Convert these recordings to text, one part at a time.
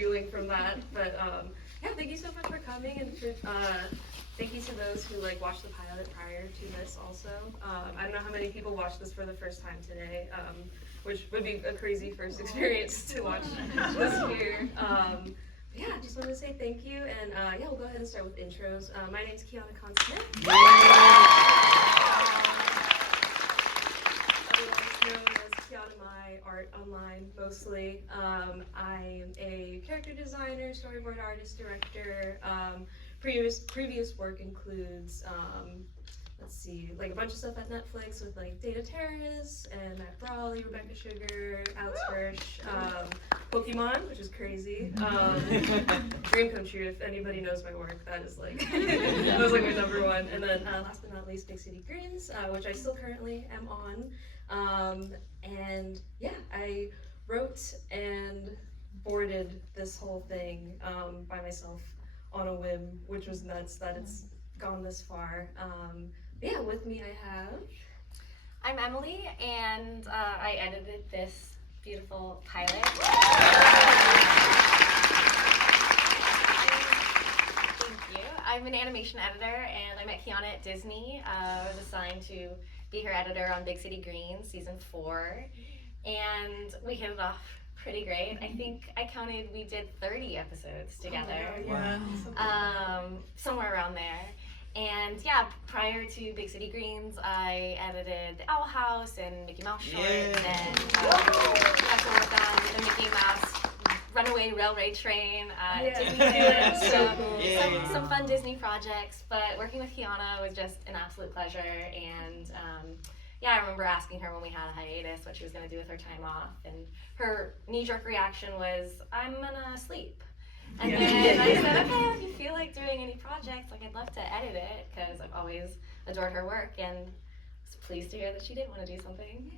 reeling from that. But yeah, thank you so much for coming, and for, thank you to those who like watched the pilot prior to this also. I don't know how many people watched this for the first time today, which would be a crazy first experience to watch this here. Yeah, I just wanted to say thank you, and yeah, we'll go ahead and start with intros. My name's Kiana Khansmith. Otherwise known as Kiana My Art Online, mostly. I'm a character designer, storyboard artist, director. Previous work includes, let's see, like a bunch of stuff at Netflix with like Data Terrace and Matt Brawley, Rebecca Sugar, Alex Hirsch, Pokemon, which is crazy. Dream come true if anybody knows my work. That is like that was like my number one. And then last but not least, Big City Greens, which I still currently am on. And yeah, I wrote and boarded this whole thing by myself on a whim, which was nuts that it's gone this far. Yeah, with me I have... I'm Emily, and I edited this beautiful pilot. Thank you. I'm an animation editor, and I met Kiana at Disney. I was assigned to be her editor on Big City Greens, season 4, and we hit it off pretty great. I think I counted we did 30 episodes together. Somewhere around there. And yeah, prior to Big City Greens, I edited The Owl House and Mickey Mouse shorts, and got to work on the Mickey Mouse Runaway Railway Train at Disneyland. So some fun Disney projects, but working with Kiana was just an absolute pleasure. And yeah, I remember asking her when we had a hiatus what she was going to do with her time off, and her knee-jerk reaction was, "I'm gonna sleep." And then I said, okay, if you feel like doing any projects, like I'd love to edit it, because I've always adored her work, and was pleased to hear that she did want to do something.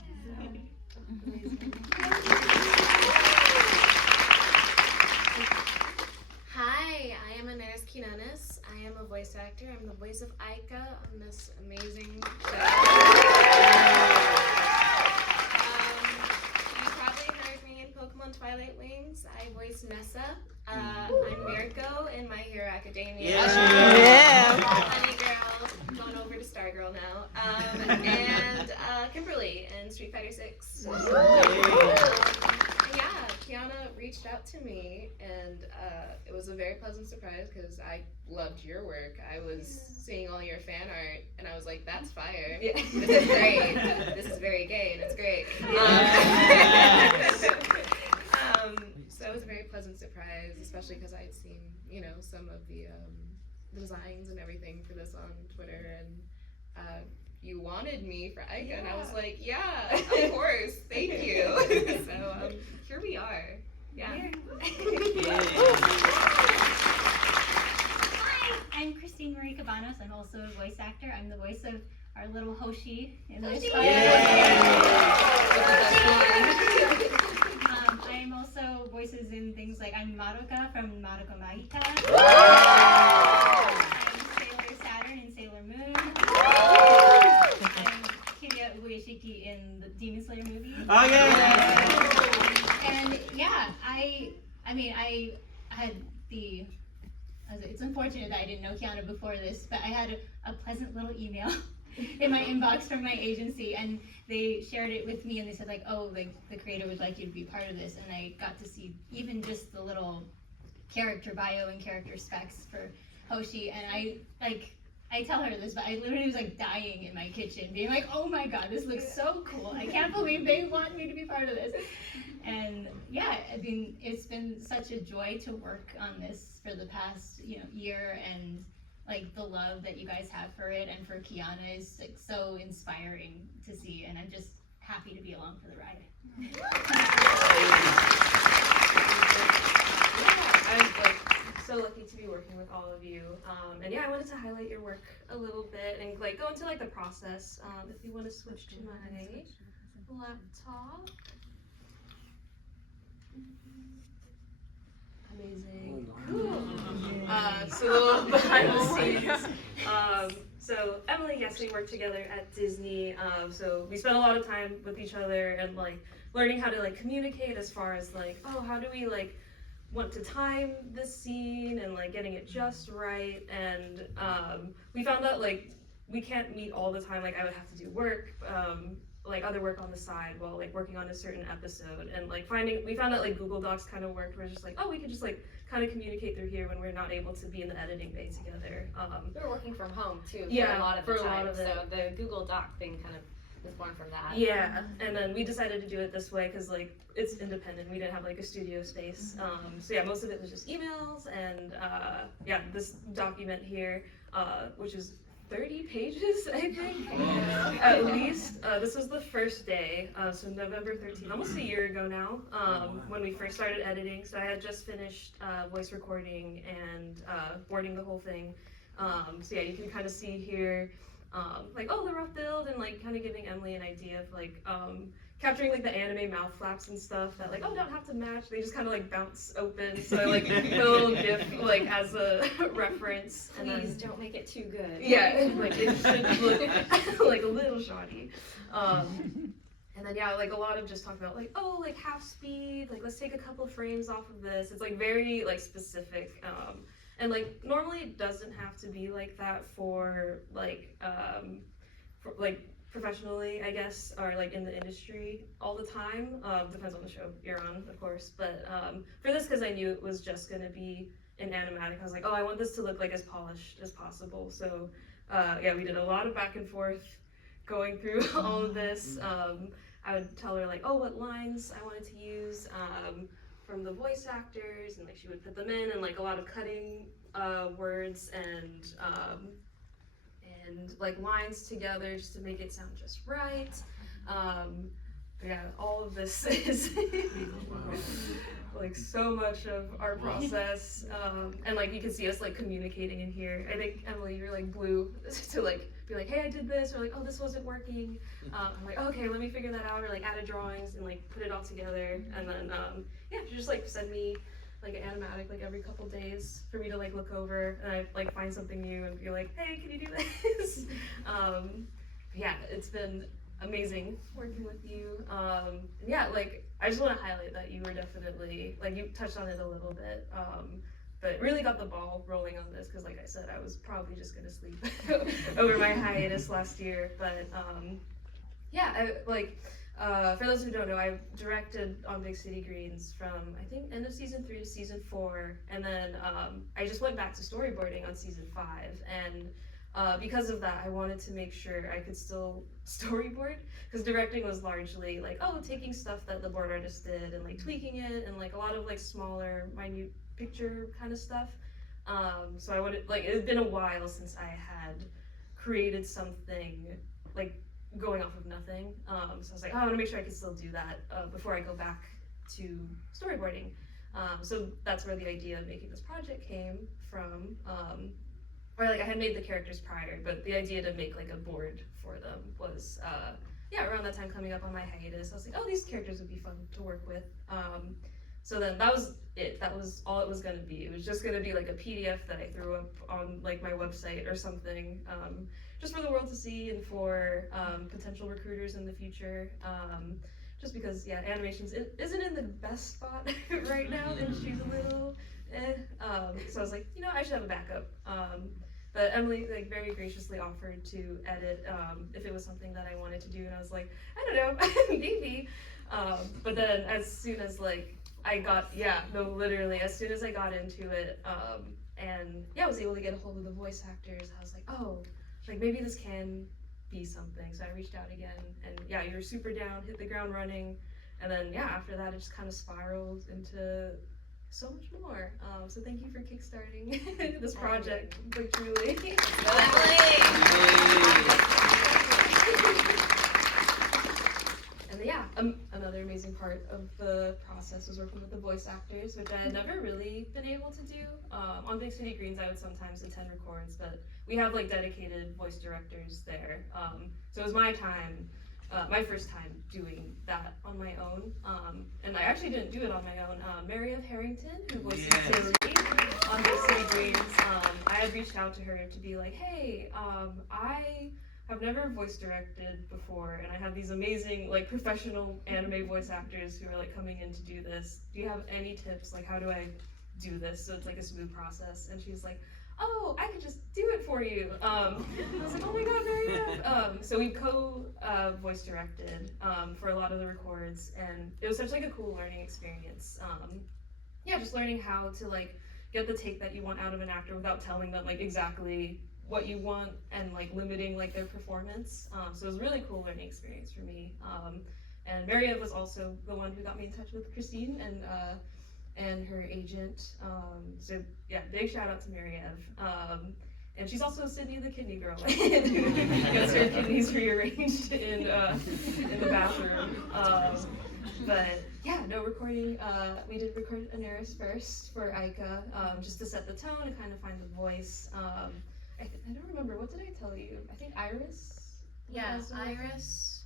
Hi, I am Anairis. I am a voice actor. I'm the voice of Aika on this amazing show. You probably heard me in Pokemon Twilight Wings. I voice Nessa. I'm Mirko in My Hero Academia. Honey Girl, going over to Stargirl now. And Kimberly in Street Fighter 6. Yeah, Kiana reached out to me, and it was a very pleasant surprise because I loved your work. I was seeing all your fan art, and I was like, that's fire. This is great. This is very gay, and it's great. So it was a very pleasant surprise, especially because I had seen, you know, some of the designs and everything for this on Twitter, and you wanted me for Aika, and I was like, yeah, of course, thank you. So here we are. Yeah. Hi, I'm Christine Marie Cabanos. I'm also a voice actor. I'm the voice of our little Hoshi in this film. I am also voices in things like I'm Madoka from Madoka Magica. I'm Sailor Saturn in Sailor Moon. I'm Kiria Ueshiki in the Demon Slayer movie. Oh yeah! And yeah, I mean, I had the, it's unfortunate that I didn't know Kiana before this, but I had a pleasant little email in my inbox from my agency, and they shared it with me, and they said like, oh, like the creator would like you to be part of this, and I got to see even just the little character bio and character specs for Hoshi, and I tell her this, but I literally was like dying in my kitchen, being like, oh my god, this looks so cool. I can't believe they want me to be part of this. And yeah, I mean, it's been such a joy to work on this for the past, year, and like the love that you guys have for it and for Kiana is like so inspiring to see, and I'm just happy to be along for the ride. I'm like so lucky to be working with all of you, and yeah, I wanted to highlight your work a little bit and like go into like the process. If you want to switch to my laptop. Amazing. Cool. So a little behind the scenes. So Emily, yes, we worked together at Disney. So we spent a lot of time with each other and like learning how to like communicate as far as like, oh, how do we like want to time this scene and like getting it just right, and we found that like we can't meet all the time. Like I would have to do work, like other work on the side while like working on a certain episode, and like we found that like Google Docs kind of worked. We're just like, oh, we could just like kind of communicate through here when we're not able to be in the editing bay together. We were working from home too Yeah, for a lot of the for a time, lot of it. so the Google Doc thing kind of was born from that. Yeah, and then we decided to do it this way because like it's independent. We didn't have like a studio space. So yeah, most of it was just emails, and yeah, this document here, which is 30 pages, I think, at least. This was the first day, so November 13th, almost a year ago now, when we first started editing. So I had just finished voice recording and boarding the whole thing. So yeah, you can kind of see here, like, oh, the rough build, and like kind of giving Emily an idea of like capturing like the anime mouth flaps and stuff that like, oh, don't have to match, they just kind of like bounce open, so I like put a little gif like as a reference. And Please then, don't make it too good. yeah, like it should look like a little shoddy. And then yeah, like a lot of just talking about like, oh, like half speed, like let's take a couple frames off of this. It's like very like specific, and like normally it doesn't have to be like that for like professionally, I guess, or like in the industry all the time. Depends on the show you're on, of course. But for this, because I knew it was just gonna be an animatic, I was like, oh, I want this to look like as polished as possible. So yeah, we did a lot of back and forth going through all of this. I would tell her like, oh, what lines I wanted to use from the voice actors, and like she would put them in, and like a lot of cutting words and like lines together just to make it sound just right. Yeah, all of this is like so much of our process, and like you can see us like communicating in here. I think Emily, you're like blue to like be like, hey, I did this, or like, oh, this wasn't working. I'm like, okay, let me figure that out, or like add drawings and like put it all together, and then yeah, you just like send me like an animatic like every couple days for me to like look over, and I like find something new and be like, hey, can you do this? Yeah, it's been amazing working with you. Yeah, like I just want to highlight that you were definitely, like, you touched on it a little bit, but really got the ball rolling on this, because like I said, I was probably just gonna sleep over my hiatus last year. But yeah, for those who don't know, I directed on Big City Greens from I think end of season 3 to season 4, and then I just went back to storyboarding on season 5, and because of that, I wanted to make sure I could still storyboard, because directing was largely like, oh, taking stuff that the board artist did and like tweaking it, and like a lot of like smaller, minute picture kind of stuff. So I wanted, like, it had been a while since I had created something like going off of nothing. So I was like, oh, I want to make sure I can still do that before I go back to storyboarding. So that's where the idea of making this project came from. Or like I had made the characters prior, but the idea to make like a board for them was yeah, around that time coming up on my hiatus. I was like, oh, these characters would be fun to work with. So then that was it. That was all it was gonna be. It was just gonna be like a PDF that I threw up on like my website or something, just for the world to see, and for potential recruiters in the future. Just because, yeah, animations isn't in the best spot right now. The industry's a little so I was like, you know, I should have a backup. But Emily like very graciously offered to edit if it was something that I wanted to do, and I was like, I don't know, maybe. But then as soon as like I got, as soon as I got into it, and yeah, I was able to get a hold of the voice actors, I was like, oh, like maybe this can be something. So I reached out again, and yeah, you were super down, hit the ground running, and then yeah, after that it just kind of spiraled into so much more. So thank you for kickstarting this project, like truly. And yeah, another amazing part of the process was working with the voice actors, which I had never really been able to do. On Big City Greens, I would sometimes attend records, but we have like dedicated voice directors there. So it was my time, my first time doing that on my own. And I actually didn't do it on my own. Mary of Harrington, who voices Tilly on Big City Greens, I had reached out to her to be like, hey, I have never voice directed before, and I have these amazing like professional anime voice actors who are like coming in to do this. Do you have any tips? Like, how do I do this so it's like a smooth process? And she's like, oh, I could just do it for you. I was like, oh my god, very good. So we voice directed for a lot of the records, and it was such like a cool learning experience. Yeah, just learning how to like get the take that you want out of an actor without telling them like exactly what you want and like limiting like their performance. So it was a really cool learning experience for me. And Maria was also the one who got me in touch with Christine and her agent. So yeah, big shout out to Mary Ev. And she's also Sydney the kidney girl, who gets her kidneys rearranged in the bathroom. But yeah, no recording. We did record Anairis first for Aika, just to set the tone and kind of find the voice. I don't remember, what did I tell you? I think Iris? Yeah, was the one? Iris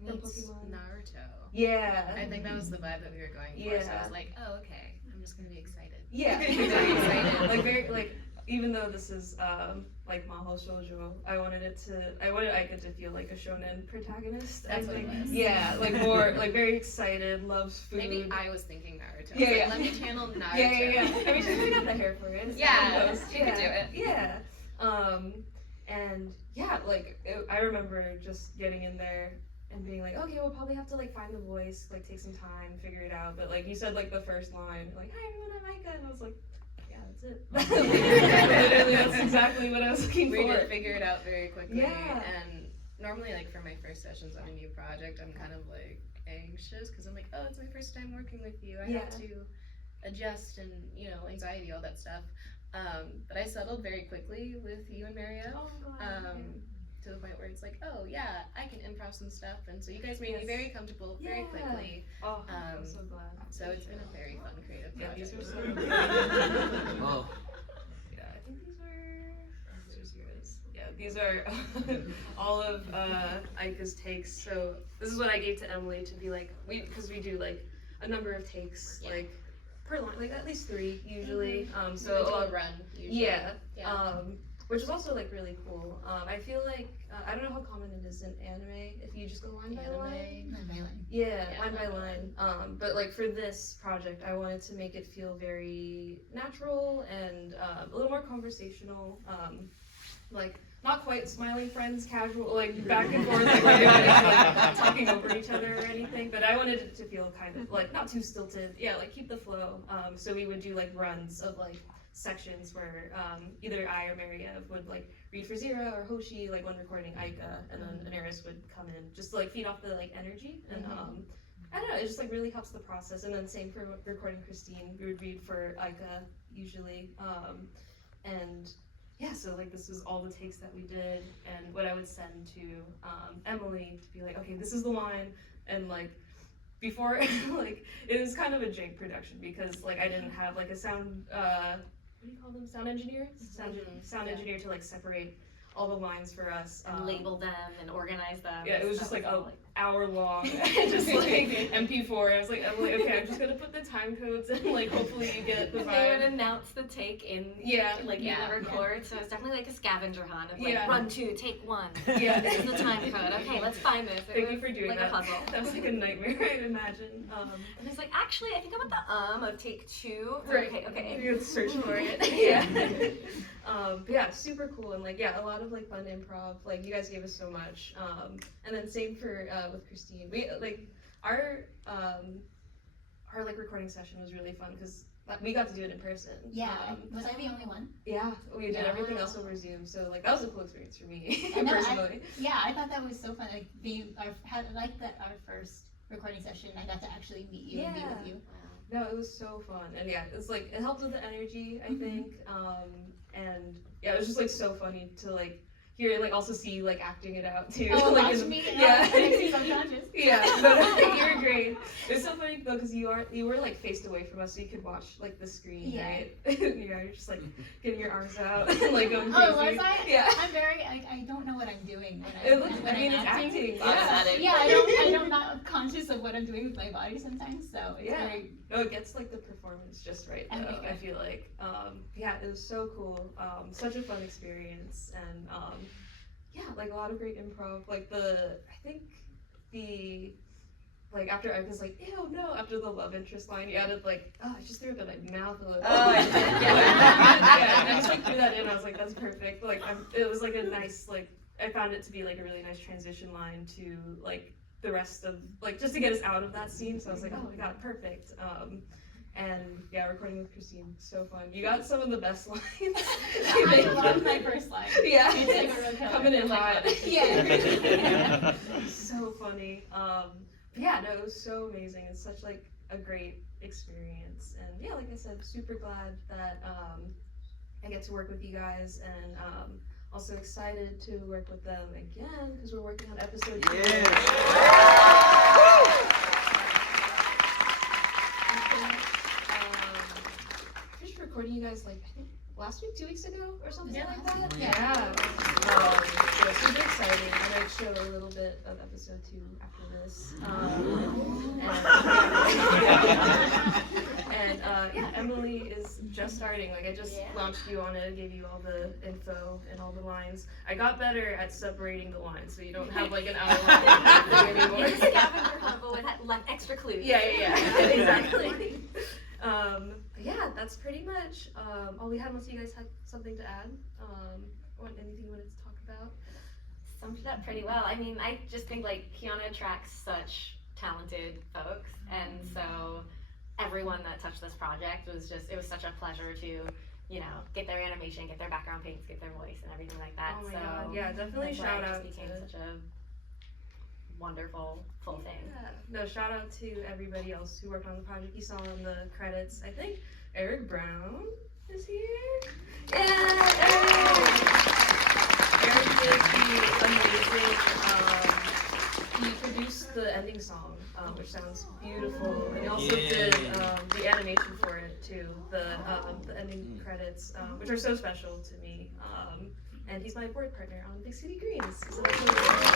meets Pokemon. Naruto. Yeah. I think that was the vibe that we were going for, so I was like, oh, okay, I'm just gonna be excited. Yeah, Very excited. Like very like, even though this is like Mahou Shoujo, I wanted Aika to feel like a shonen protagonist. That's what it was. Yeah, like more like very excited, loves food. Maybe I was thinking Naruto. Yeah, Like, yeah. let me channel Naruto. Yeah. I mean, she's really got the hair for it. It's Yeah, fabulous. she could do it. Yeah. And yeah, like I remember just getting in there and being like, okay, we'll probably have to like find the voice, like take some time, figure it out. But like you said, like the first line, like, hi everyone, I'm Aika, and I was like, yeah, that's it. Literally, that's exactly what I was looking We for. did figure it out very quickly. Yeah. And normally, like for my first sessions on a new project, I'm kind of like anxious because I'm like, oh, it's my first time working with you. I have to adjust and anxiety, all that stuff. But I settled very quickly with you and Maria. Oh, I'm glad. To the point where it's like, oh yeah, I can improv some stuff, and so you guys made me very comfortable very quickly. Oh, I'm so glad. So it's been a very fun creative Yeah, project. these were so Oh. Yeah, I think these are Zira's. Yeah, these are all of Aika's takes. So this is what I gave to Emily to be like, because we do like a number of takes, like per line, like at least 3 usually. So So a run usually. yeah. Yeah. Which is also like really cool. I feel like I don't know how common it is in anime if you just go line by line. Line by line. Yeah, Yeah, line by line. But like for this project, I wanted to make it feel very natural and a little more conversational. Like not quite smiling friends, casual, like back and forth, like everybody's like talking over each other or anything. But I wanted it to feel kind of like not too stilted. Yeah, like keep the flow. So we would do like runs of like sections where either I or Maria would like read for Zira or Hoshi, like when recording Aika, and then Anairis would come in just to like feed off the like energy. And I don't know, it just like really helps the process. And then same for recording Christine, we would read for Aika usually. And yeah, so like this was all the takes that we did, and what I would send to Emily to be like, okay, this is the line, and like before like it was kind of a jank production because like I didn't have like a sound what do you call them, sound engineer engineer to like separate all the lines for us And label them and organize them. yeah, it was just That like all, a hour long just like MP4. I was like, okay, I'm just gonna put the time codes and like hopefully you get the They would vibe. announce the take in in Yeah. the record, so it's definitely like a scavenger hunt of like Yeah. run 2, take 1. Yeah. This is the time code. Okay, let's find this. It Thank you was for doing like that. a puzzle. That was like a nightmare, I'd imagine. And it's like, actually, I think I'm at the of take 2. Right. Okay. You have to search for it. Yeah. But yeah, super cool, and like yeah, a lot of like fun improv. Like you guys gave us so much. And then same for with Christine. We like our like recording session was really fun because we got to do it in person. Yeah. Was I the only one? Yeah, we did Yeah. everything else over Zoom. So like that was a cool experience for me I know, personally. Yeah, I thought that was so fun. Like our first recording session, I got to actually meet you and be with you. No, it was so fun, and yeah, it's like it helped with the energy, I think, and yeah, it was just like so funny to like hear, like also see you like acting it out too. Oh, like, watch me. yeah, Subconscious. yeah, but you were great. It was so funny though because you were like faced away from us, so you could watch like the screen, Yeah. right? You're just like getting your arms out and like going crazy. Oh, was I? Yeah. I'm very. I don't know what I'm doing when It looks. when I mean, I'm it's acting. Automatic. Yeah, I'm not conscious of what I'm doing with my body sometimes, so it's Yeah. very. No, it gets like the performance just right though. Okay. I feel like, yeah, it was so cool. Such a fun experience, and yeah, like a lot of great improv. Like like after Aika's like, ew, no, after the love interest line, you added like, oh, I just threw up in my mouth a little bit. Oh, I did, yeah, I just like threw that in. I was like, that's perfect. Like, it was like a nice, like, I found it to be like a really nice transition line to like the rest of, like, just to get us out of that scene. So I was like, oh my god, perfect. And yeah, recording with Christine, so fun. You got some of the best lines. I love my first line. Yeah, It's like a real killer. coming in hot. Yeah. So funny. Yeah, no, it was so amazing. It's such like a great experience, and yeah, like I said, super glad that I get to work with you guys, and also excited to work with them again because we're working on episode 2. Finished recording you guys like I think last week, 2 weeks ago, or something like that. Yeah. So super exciting. I might show a little bit of episode 2 after this. Yeah, Emily is just starting. Like I just launched you on it, gave you all the info and all the lines. I got better at separating the lines, so you don't have like an outline anymore. It's a scavenger hunt, but with extra clues. Yeah, exactly. Yeah, that's pretty much all we had. Unless you guys had something to add, anything you wanted to talk about? Summed it up pretty well. I mean, I just think like Kiana attracts such talented folks, and so everyone that touched this project was it was such a pleasure to, you know, get their animation, get their background paints, get their voice and everything like that. Oh my so god, yeah, definitely that's why shout it out just became to such a wonderful full thing. Yeah. No, shout out to everybody else who worked on the project. You saw in the credits, I think Eric Brown is here. Yeah, Eric did the amazing, he produced the ending song, which sounds beautiful, and he also did the animation for it too, the ending credits, which are so special to me. And he's my board partner on Big City Greens. So that's really cool.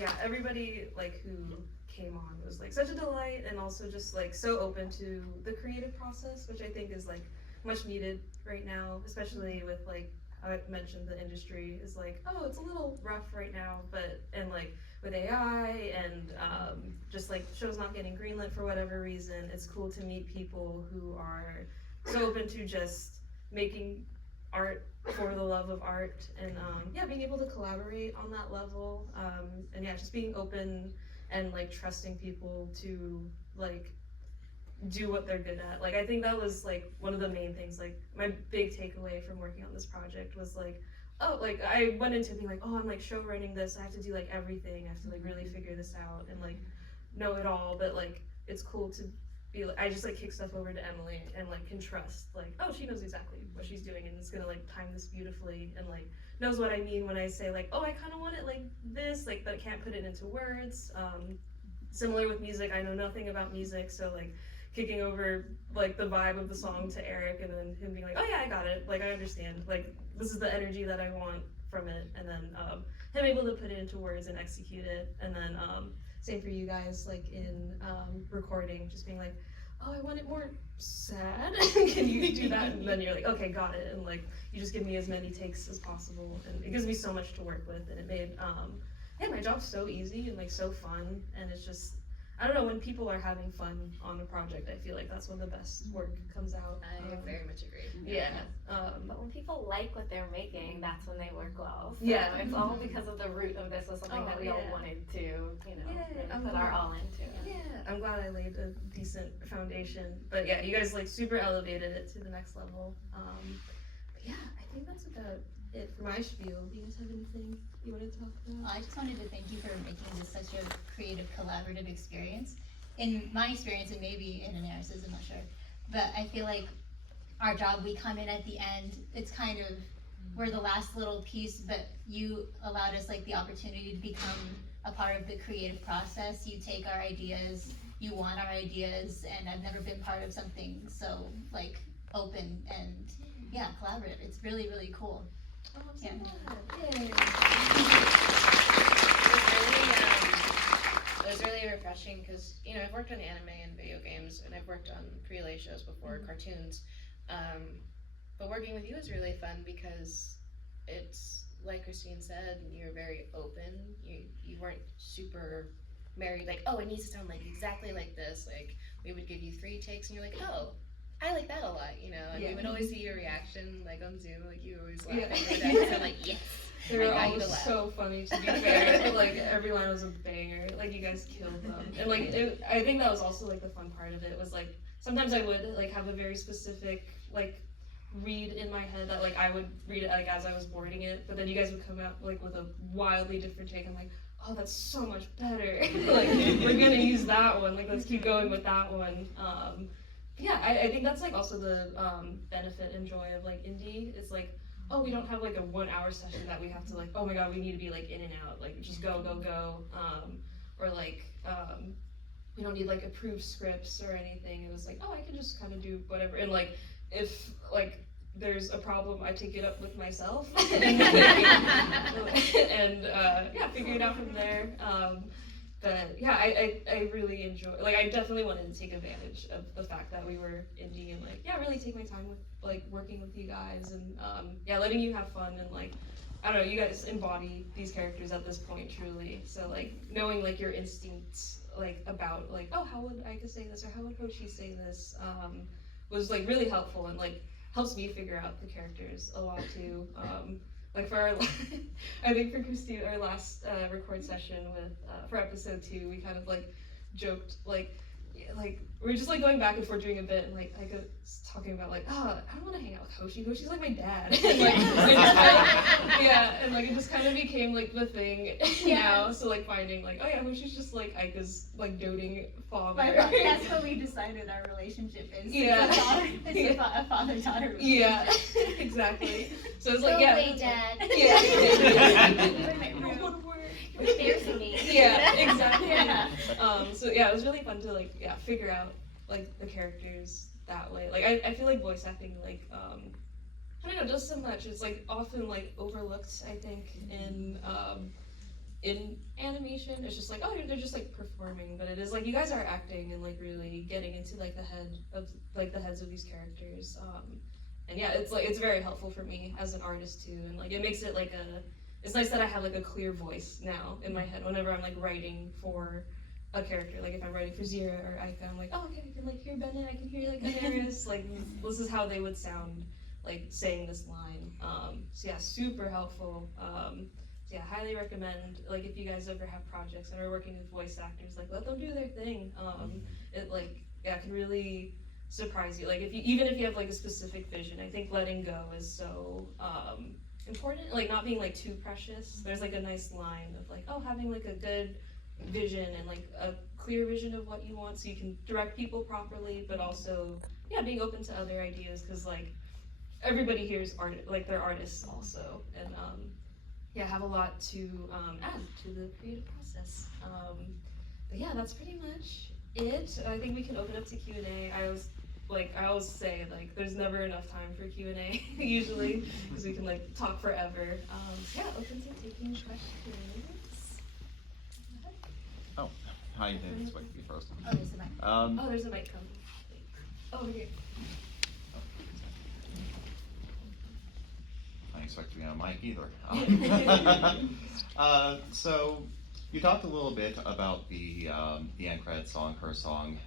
Yeah, everybody like who came on was like such a delight, and also just like so open to the creative process, which I think is like much needed right now, especially with like how I've mentioned the industry is like, oh, it's a little rough right now, but and like with AI and just like shows not getting greenlit for whatever reason, it's cool to meet people who are so open to just making art for the love of art, and yeah, being able to collaborate on that level, and yeah, just being open and like trusting people to like do what they're good at. Like I think that was like one of the main things, like my big takeaway from working on this project was like, oh, like I went into being like, oh, I'm like show running this, I have to do like everything, I have to like really figure this out and like know it all, but like it's cool to be like, I just like kick stuff over to Emily and like can trust like, oh, she knows exactly what she's doing and it's gonna like time this beautifully, and like knows what I mean when I say like, oh, I kind of want it like this, like but I can't put it into words. Similar with music, I know nothing about music, so like kicking over like the vibe of the song to Eric and then him being like, oh yeah, I got it, like I understand, like this is the energy that I want from it, and then him able to put it into words and execute it, and then same for you guys, like in recording, just being like, oh, I want it more sad, can you do that? And then you're like, okay, got it, and like you just give me as many takes as possible, and it gives me so much to work with, and it made yeah, my job's so easy and like so fun, and it's just, I don't know, when people are having fun on a project, I feel like that's when the best work comes out. I very much agree. Yeah. But when people like what they're making, that's when they work well. So Yeah. it's all because of the root of this was something that we all wanted to, you know, really put our all into. Yeah, I'm glad I laid a decent foundation. But yeah, you guys like super elevated it to the next level. But yeah, I think that's about it for my spiel. Do you guys have anything you want to talk about? I just wanted to thank you for making this such a creative, collaborative experience. In my experience, and maybe in Anairis', I'm not sure, but I feel like our job, we come in at the end, it's kind of, we're the last little piece, but you allowed us like the opportunity to become a part of the creative process. You take our ideas, you want our ideas, and I've never been part of something so like open and yeah, collaborative. It's really, really cool. Oh, I'm so Yeah. glad. Yay. It was really refreshing because, you know, I've worked on anime and video games, and I've worked on pre-lay shows before, cartoons, but working with you is really fun because it's like Christine said, you're very open. You weren't super married, like, oh, it needs to sound like exactly like this. Like, we would give you 3 takes and you're like, oh, I like that a lot, you know, and we would always see your reaction, like on Zoom, like you always laughing with I'm like, yes. They were all so funny, to be fair. Like, every line was a banger. Like, you guys killed them. And, like, I think that was also, like, the fun part of it was, like, sometimes I would, like, have a very specific, like, read in my head that, like, I would read it, like, as I was boarding it. But then you guys would come out, like, with a wildly different take. I'm like, oh, that's so much better. Like, we're gonna use that one. Like, let's keep going with that one. Yeah, I think that's, like, also the benefit and joy of, like, indie. It's, like, oh, we don't have like a 1 hour session that we have to like, oh my god, we need to be like in and out, like just go. Or like, we don't need like approved scripts or anything. It was like, oh, I can just kind of do whatever. And like, if like there's a problem, I take it up with myself and yeah, figure it out from there. But yeah, I really enjoy, like I definitely wanted to take advantage of the fact that we were indie and like, yeah, really take my time with like working with you guys and yeah, letting you have fun and like, I don't know, you guys embody these characters at this point truly. So like knowing like your instincts like about like, oh, how would Aika say this or how would Hoshi say this was like really helpful and like helps me figure out the characters a lot too. Like for our, I think for Christine, our last record session with for episode 2, we kind of like joked like we're just like going back and forth doing a bit and like I was talking about like, oh, I don't want to hang out with Hoshi. Hoshi's like my dad. And, like, yeah, and like it just kind of became like the thing now. So like finding like, oh yeah, Hoshi's just like Aika's like doting father. That's what we decided our relationship is. Yeah. It's a father-daughter relationship. Yeah, exactly. So it's like, Go yeah. away, Dad. Yeah. There's me. Yeah, exactly. Yeah. So yeah, it was really fun to like figure out like the characters that way. Like I feel like voice acting like I don't know, does so much. It's like often like overlooked, I think, in animation. It's just like, oh, they're just like performing, but it is like you guys are acting and like really getting into like the heads of these characters. And yeah, it's like it's very helpful for me as an artist too, and like it makes it like it's nice that I have like a clear voice now in my head whenever I'm like writing for a character. Like if I'm writing for Zira or Aika, I'm like, oh, okay, I can like hear Bennett, I can hear like Anairis, like this is how they would sound like saying this line. So yeah, super helpful. So yeah, highly recommend, like if you guys ever have projects and are working with voice actors, like let them do their thing. It like, yeah, can really surprise you. Like even if you have like a specific vision, I think letting go is so important, like not being like too precious. There's like a nice line of like, oh, having like a good vision and like a clear vision of what you want so you can direct people properly, but also yeah, being open to other ideas because like everybody here is like they're artists also, and yeah, have a lot to add to the creative process. But yeah, that's pretty much it. I think we can open up to Q&A. I always say like there's never enough time for Q&A usually because we can like talk forever. So yeah, open to taking questions. Oh, hi, David. It's Wake first. Oh, there's the mic. Oh, there's a mic coming. Over here. I didn't expect to be on a mic either. So you talked a little bit about the end credit song, her song.